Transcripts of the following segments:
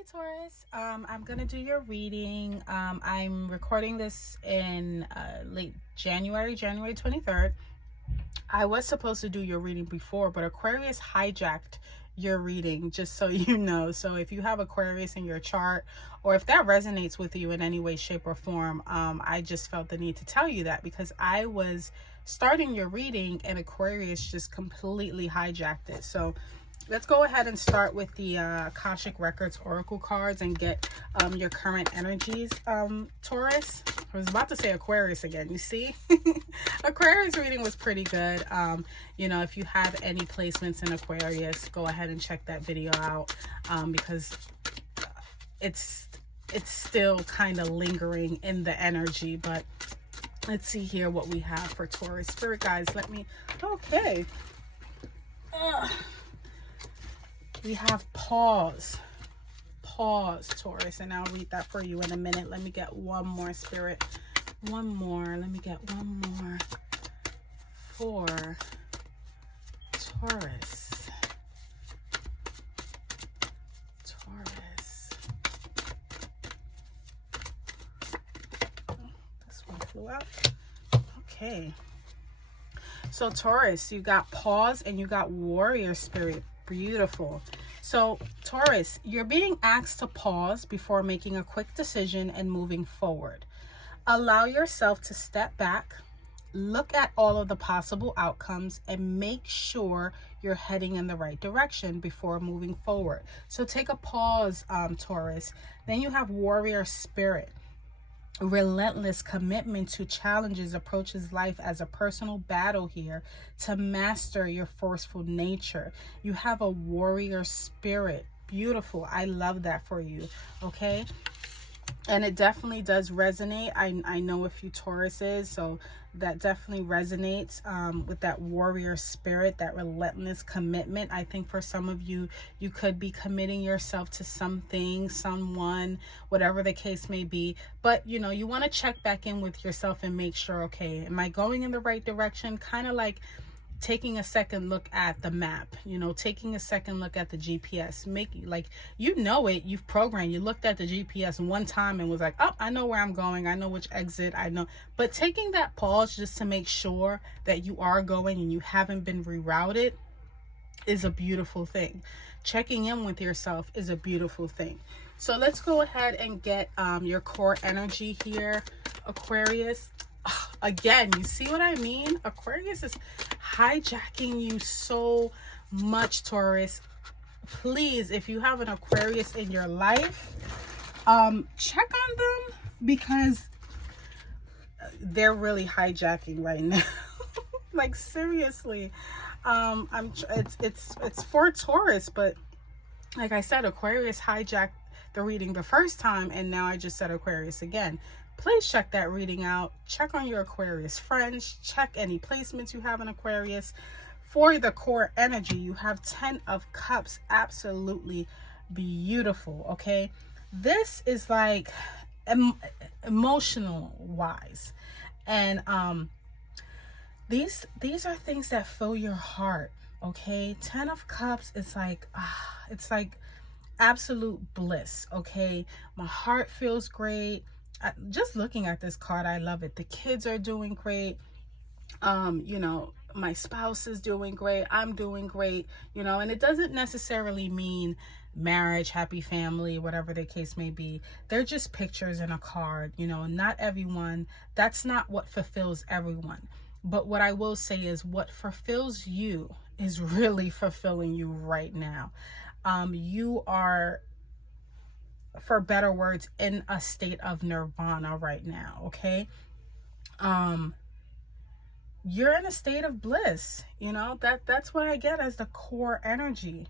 Hi Taurus, I'm gonna do your reading. I'm recording this in late January 23rd. I was supposed to do your reading before, but Aquarius hijacked your reading, just so you know. So if you have Aquarius in your chart, or if that resonates with you in any way, shape, or form, I just felt the need to tell you that because I was starting your reading and Aquarius just completely hijacked it. So let's go ahead and start with the Akashic Records Oracle cards and get your current energies, Taurus. I was about to say Aquarius again, you see? Aquarius reading was pretty good. You know, if you have any placements in Aquarius, go ahead and check that video out because it's still kind of lingering in the energy. But let's see here what we have for Taurus. Spirit guides, let me... Okay. We have pause, Taurus, and I'll read that for you in a minute. Let me get one more, Spirit. One more. Let me get one more for Taurus. Oh, this one flew out. Okay. So Taurus, you got pause and you got warrior spirit. Beautiful. So Taurus, you're being asked to pause before making a quick decision and moving forward. Allow yourself to step back, look at all of the possible outcomes, and make sure you're heading in the right direction before moving forward. So take a pause, Taurus. Then you have warrior spirit. Relentless commitment to challenges approaches life as a personal battle here to master your forceful nature. You have a warrior spirit. Beautiful. I love that for you. Okay. And it definitely does resonate. I know a few Tauruses, so that definitely resonates with that warrior spirit, that relentless commitment. I think for some of you, you could be committing yourself to something, someone, whatever the case may be. But, you know, you want to check back in with yourself and make sure, okay, am I going in the right direction? Kind of like taking a second look at the map, you know, taking a second look at the GPS, like, you know, you've programmed, you looked at the GPS one time and was like, oh, I know where I'm going. I know which exit, I know. But taking that pause just to make sure that you are going and you haven't been rerouted is a beautiful thing. Checking in with yourself is a beautiful thing. So let's go ahead and get your core energy here, Aquarius. Again, you see what I mean? Aquarius is hijacking you so much, Taurus. Please, if you have an Aquarius in your life, check on them because they're really hijacking right now. Like, seriously. It's for Taurus, but like I said, Aquarius hijacked the reading the first time, and now I just said Aquarius again. Please check that reading out. Check on your Aquarius friends. Check any placements you have in Aquarius. For the core energy, you have 10 of Cups. Absolutely beautiful, okay? This is like emotional wise. And these are things that fill your heart, okay? 10 of Cups is like, it's like absolute bliss, okay? My heart feels great. Just looking at this card, I love it. The kids are doing great. You know, my spouse is doing great. I'm doing great, you know, and it doesn't necessarily mean marriage, happy family, whatever the case may be. They're just pictures in a card, you know. Not everyone, that's not what fulfills everyone. But what I will say is what fulfills you is really fulfilling you right now. You are, for better words, in a state of nirvana right now, okay? You're in a state of bliss, you know, that's what I get as the core energy.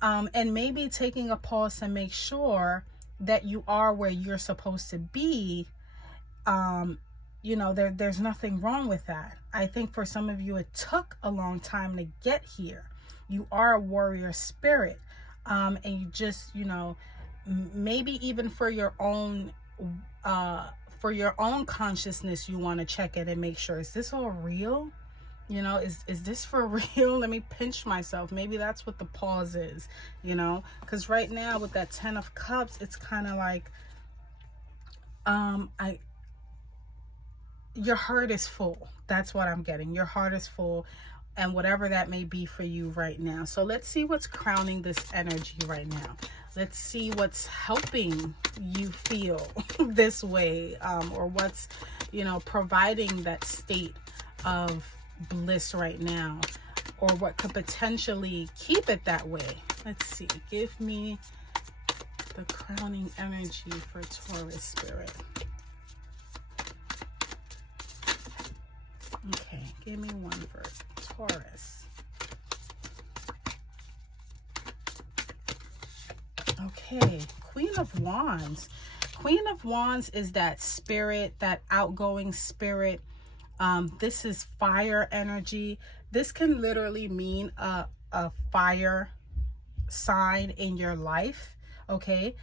And maybe taking a pause to make sure that you are where you're supposed to be. You know, there's nothing wrong with that. I think for some of you, it took a long time to get here. You are a warrior spirit. And you just, you know, maybe even for your own consciousness, you want to check it and make sure, is this all real? You know, is this for real? Let me pinch myself. Maybe that's what the pause is, you know, because right now with that 10 of Cups, it's kind of like, your heart is full. That's what I'm getting. Your heart is full, and whatever that may be for you right now. So let's see what's crowning this energy right now. Let's see what's helping you feel this way, or what's, you know, providing that state of bliss right now, or what could potentially keep it that way. Let's see. Give me the crowning energy for Taurus spirit. Okay, give me one for Taurus. Okay, Queen of Wands. Queen of Wands is that spirit, that outgoing spirit. This is fire energy. This can literally mean a fire sign in your life, okay?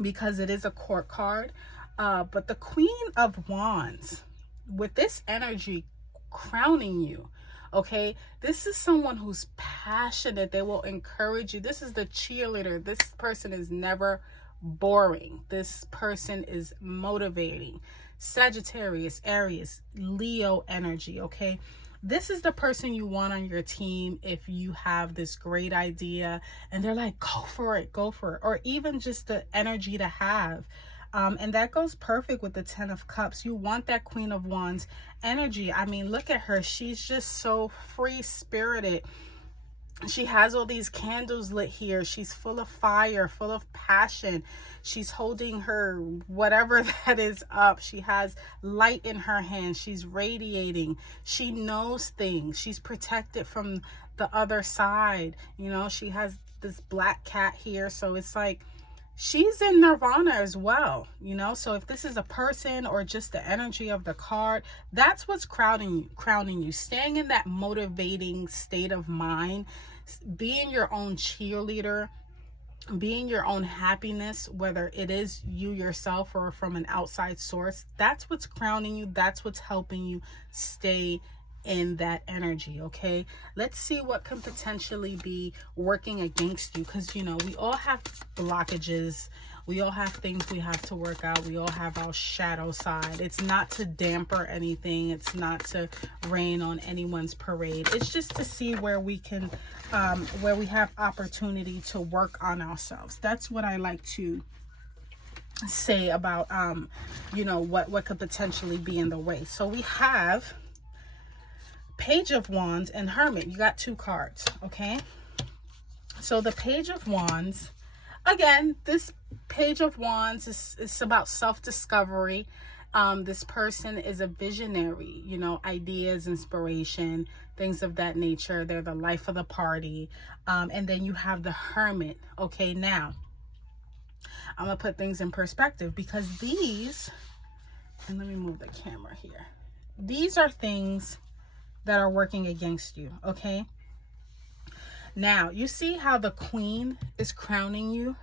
Because it is a court card. But the Queen of Wands, with this energy crowning you, okay, this is someone who's passionate. They will encourage you. This is the cheerleader. This person is never boring. This person is motivating. Sagittarius, Aries, Leo energy, okay? This is the person you want on your team if you have this great idea and they're like, go for it, go for it. Or even just the energy to have. And that goes perfect with the 10 of Cups. You want that Queen of Wands energy. I mean, look at her. She's just so free-spirited. She has all these candles lit here. She's full of fire, full of passion. She's holding her whatever that is up. She has light in her hand. She's radiating. She knows things. She's protected from the other side. You know, she has this black cat here. So it's like she's in nirvana as well, you know. So if this is a person or just the energy of the card, that's what's crowning you, staying in that motivating state of mind, being your own cheerleader, being your own happiness, whether it is you yourself or from an outside source. That's what's crowning you. That's what's helping you stay in that energy. Okay, let's see what can potentially be working against you, because you know, we all have blockages, we all have things we have to work out, we all have our shadow side. It's not to damper anything, it's not to rain on anyone's parade. It's just to see where we can where we have opportunity to work on ourselves. That's what I like to say about you know, what could potentially be in the way. So we have Page of Wands and Hermit. You got two cards, okay? So the Page of Wands, again, this Page of Wands is about self-discovery. This person is a visionary, you know, ideas, inspiration, things of that nature. They're the life of the party. And then you have the Hermit. Okay, now I'm gonna put things in perspective, because these, and let me move the camera here, these are things that are working against you. Okay, now you see how the Queen is crowning you,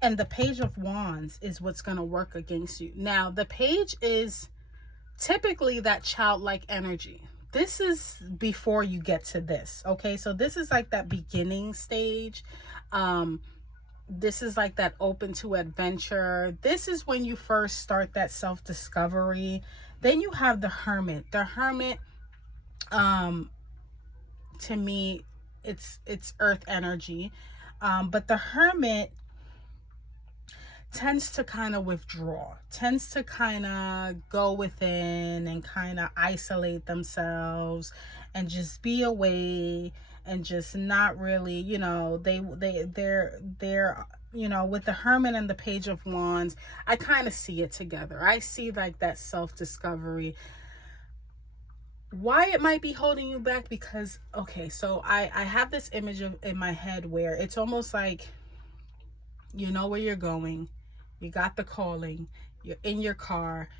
and the Page of Wands is what's going to work against you. Now the Page is typically that childlike energy. This is before you get to this. Okay, so this is like that beginning stage. This is like that open to adventure. This is when you first start that self-discovery. Then you have the Hermit. The Hermit, to me, it's earth energy, but the Hermit tends to kind of withdraw, tends to kind of go within and kind of isolate themselves and just be away and just not really, you know, they're you know, with the Hermit and the Page of Wands, I kind of see it together. I see like that self-discovery. Why it might be holding you back, because okay, so I have this image in my head where it's almost like, you know where you're going, you got the calling, you're in your car,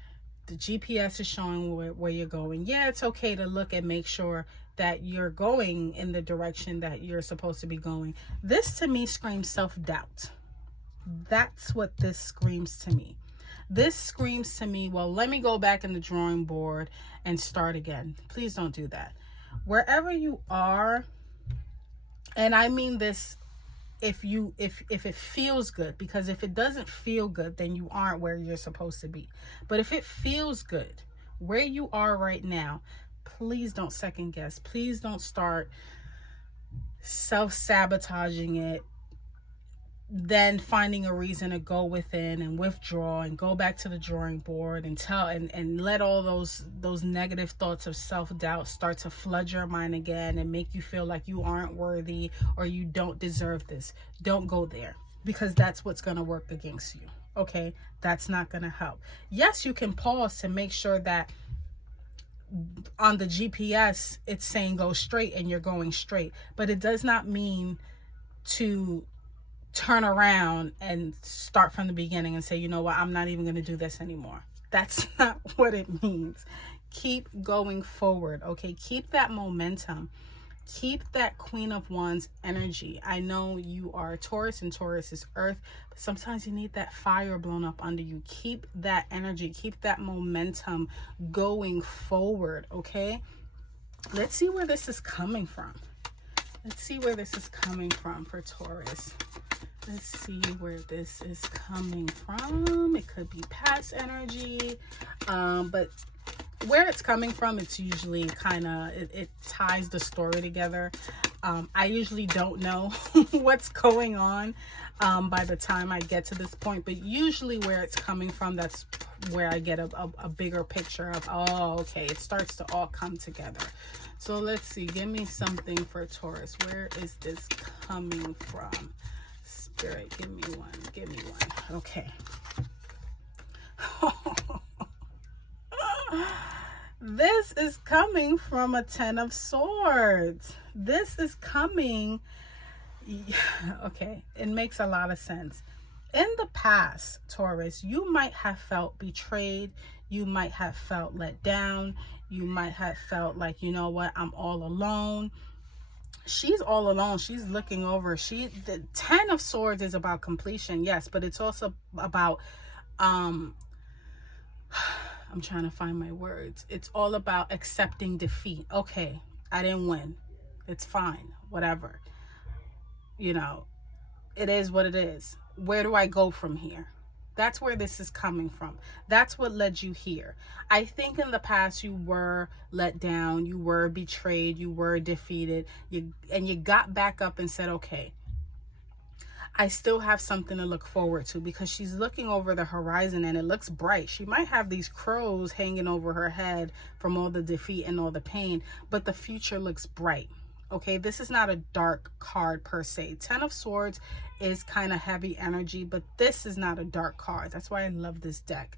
the GPS is showing where you're going. Yeah, it's okay to look and make sure that you're going in the direction that you're supposed to be going. This to me screams self-doubt. That's what this screams to me. This screams to me, well, let me go back in the drawing board and start again. Please don't do that. Wherever you are, and I mean this, if it feels good, because if it doesn't feel good, then you aren't where you're supposed to be. But if it feels good where you are right now, please don't second guess. Please don't start self-sabotaging it, then finding a reason to go within and withdraw and go back to the drawing board and let all those negative thoughts of self-doubt start to flood your mind again and make you feel like you aren't worthy or you don't deserve this. Don't go there, because that's what's going to work against you. Okay, that's not going to help. Yes, you can pause to make sure that on the GPS it's saying go straight and you're going straight, but it does not mean to turn around and start from the beginning and say, you know what, I'm not even going to do this anymore. That's not what it means. Keep going forward. Okay, keep that momentum. Keep that Queen of Wands energy. I know you are Taurus and Taurus is earth, but sometimes you need that fire blown up under you. Keep that energy, keep that momentum going forward. Okay, let's see where this is coming from. Let's see where this is coming from for Taurus. Let's see where this is coming from. It could be past energy, but where it's coming from, it's usually kind of, it ties the story together. I usually don't know what's going on by the time I get to this point, but usually where it's coming from, that's where I get a bigger picture of, oh, okay, it starts to all come together. So let's see, give me something for Taurus. Where is this coming from? Spirit, give me one. Give me one. Okay. This is coming from a 10 of Swords. This is coming. Okay, it makes a lot of sense. In the past, Taurus, you might have felt betrayed. You might have felt let down. You might have felt like, you know what, I'm all alone. She's all alone. She's looking over. The 10 of Swords is about completion, yes, but it's also about I'm trying to find my words. It's all about accepting defeat. Okay, I didn't win. It's fine. Whatever. You know, it is what it is. Where do I go from here? That's where this is coming from. That's what led you here. I think in the past you were let down, you were betrayed, you were defeated, and you got back up and said, okay, I still have something to look forward to, because she's looking over the horizon and it looks bright. She might have these crows hanging over her head from all the defeat and all the pain, but the future looks bright. Okay, this is not a dark card per se. 10 of Swords is kind of heavy energy, but this is not a dark card. That's why I love this deck.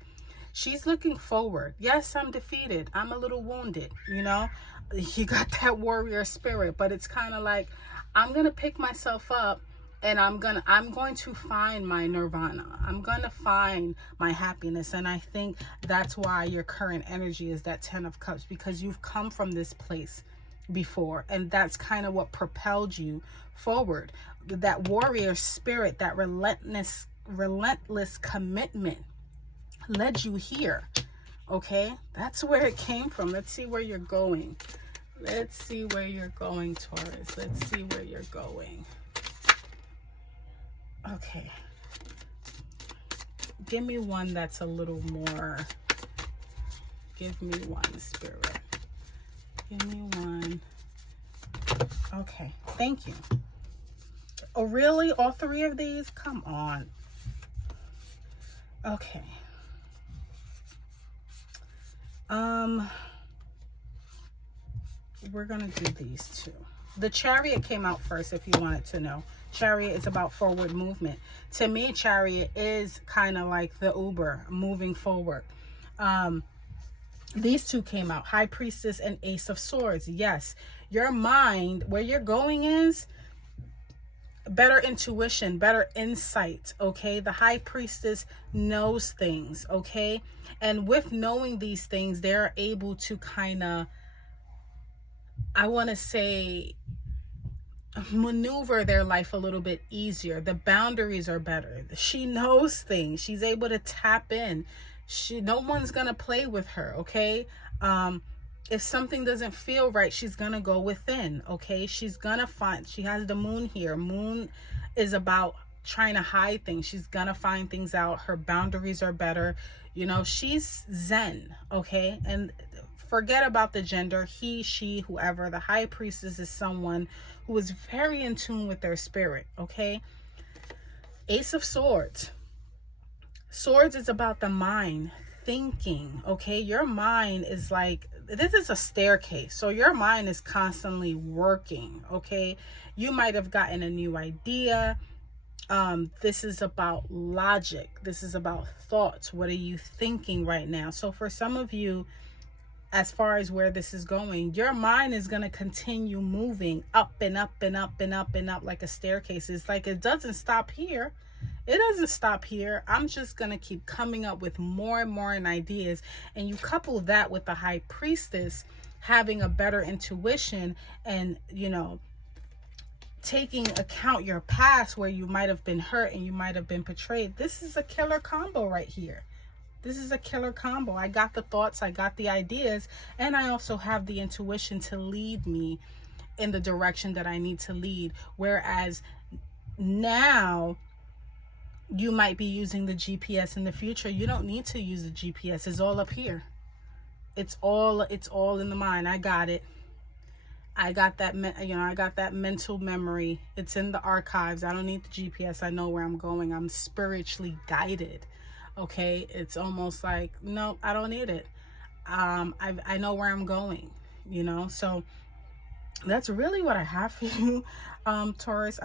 She's looking forward. Yes, I'm defeated. I'm a little wounded, you know. You got that warrior spirit, but it's kind of like, I'm going to pick myself up and I'm going to find my nirvana. I'm going to find my happiness. And I think that's why your current energy is that 10 of Cups, because you've come from this place before, and that's kind of what propelled you forward. That warrior spirit, that relentless commitment led you here. Okay, that's where it came from. Let's see where you're going. Let's see where you're going, Taurus. Let's see where you're going. Okay, give me one that's a little more. Give me one, Spirit. Give me one. Okay, thank you. Oh, really? All three of these? Come on. Okay. We're gonna do these two. The Chariot came out first, if you wanted to know. Chariot is about forward movement. To me, Chariot is kind of like the Uber, moving forward. These two came out, High Priestess and Ace of Swords. Yes, your mind, where you're going is better intuition, better insight, okay? The High Priestess knows things, okay? And with knowing these things, they're able to kind of, I want to say, maneuver their life a little bit easier. The boundaries are better. She knows things. She's able to tap in. No one's gonna play with her, okay? If something doesn't feel right, she's gonna go within, okay? She's gonna find, she has the moon here. Moon is about trying to hide things. She's gonna find things out. Her boundaries are better. You know, she's zen, okay? And forget about the gender, he, she, whoever. The high priestess is someone who is very in tune with their spirit, okay? Ace of Swords. Swords is about the mind, thinking, okay? Your mind is like, this is a staircase, so your mind is constantly working, okay? You might have gotten a new idea. This is about logic. This is about thoughts. What are you thinking right now? So for some of you, as far as where this is going, your mind is going to continue moving up and up and up and up and up like a staircase. It's like it doesn't stop here. It doesn't stop here. I'm just going to keep coming up with more and more ideas. And you couple that with the high priestess having a better intuition and, you know, taking account your past where you might have been hurt and you might have been betrayed. This is a killer combo right here. This is a killer combo. I got the thoughts, I got the ideas, and I also have the intuition to lead me in the direction that I need to lead. Whereas now you might be using the GPS in the future. You don't need to use the GPS. It's all up here. It's all in the mind. I got it. I got that, you know, I got that mental memory. It's in the archives. I don't need the GPS. I know where I'm going. I'm spiritually guided. Okay, it's almost like, no, I don't need it. I know where I'm going, you know. So that's really what I have for you, Taurus.